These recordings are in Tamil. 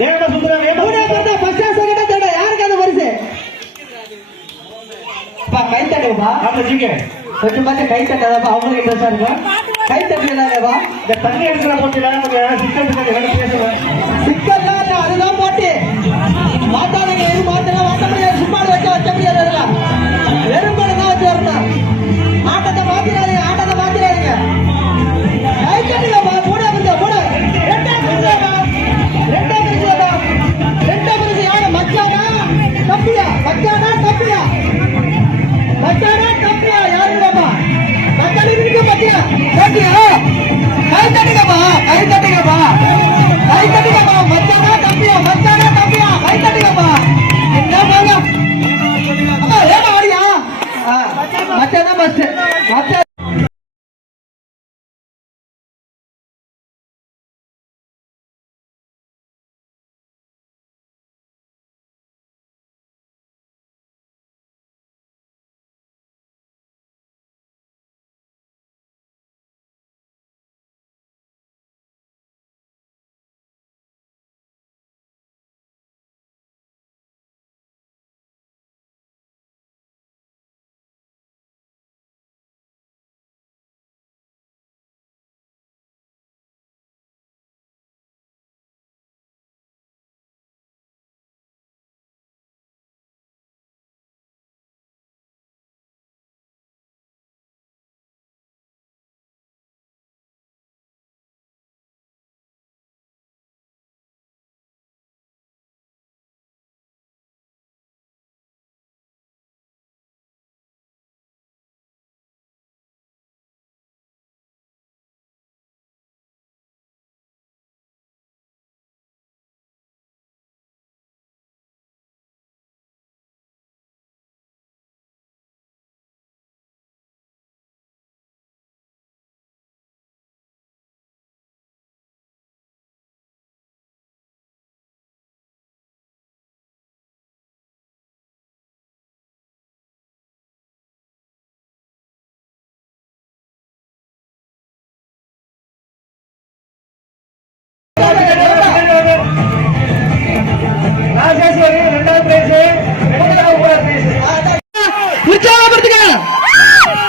யாருக்கு அந்த பரிசு கை தட்டுப்பா கொஞ்சம் கொஞ்சம் கை தட்டாதப்பா அவங்களுக்கு இன்ட்ரெஸ்டா இருக்கும் கை தட்டுதாங்கப்பா இந்த தண்ணி எடுக்கிற போட்டியில சிக்கல் அதுதான் பாட்டு மாட்டாளுங்க எதுவும் மாத்தலாம் மாட்ட முடியாது சும்மாடு வச்ச முடியாது வெறும்பாடு தான் வச்சு வரணும் ஆட்டத்தை மாத்திராதீங்க கை தட்டுங்கப்பா போட ரெண்டாம் பரிசு யாரு மச்சானா தப்பியா யாருங்கப்பா மச்சான் இருக்கு பத்தியா கை தட்டுங்கப்பா மச்சானா தப்பியா கை தட்டுங்கப்பா என்ன பாருங்க ஏமா வரியா மச்சானா மச்சான்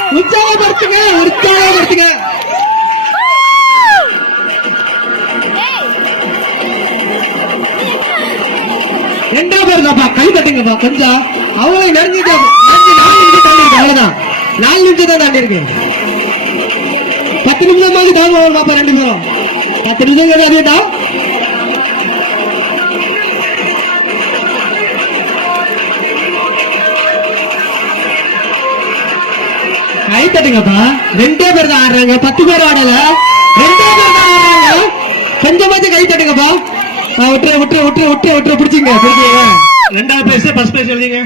உற்சாகப்படுத்துங்க ரெண்டா பேருதாப்பா கை தட்டுங்கப்பா கொஞ்சம் அவங்களை நெருங்கிட்டு 4 நிமிஷம் தான் தாண்டி இருக்கு 10 நிமிஷமாவது தாங்க பாப்பா 2 பேரும் 10 நிமிஷம் கேட்டா கை தட்டுங்கப்பா 2 பேர் தான் ஆடுறாங்க 10 பேர் ஆடல 2 பேர் தான் ஆடுறாங்க கொஞ்சமாச்சும் கை தட்டுங்கப்பா விட்டு பிடிச்சிங்க 2வது பிரைஸ் ஃபர்ஸ்ட் பிரைஸ் எழுதிங்க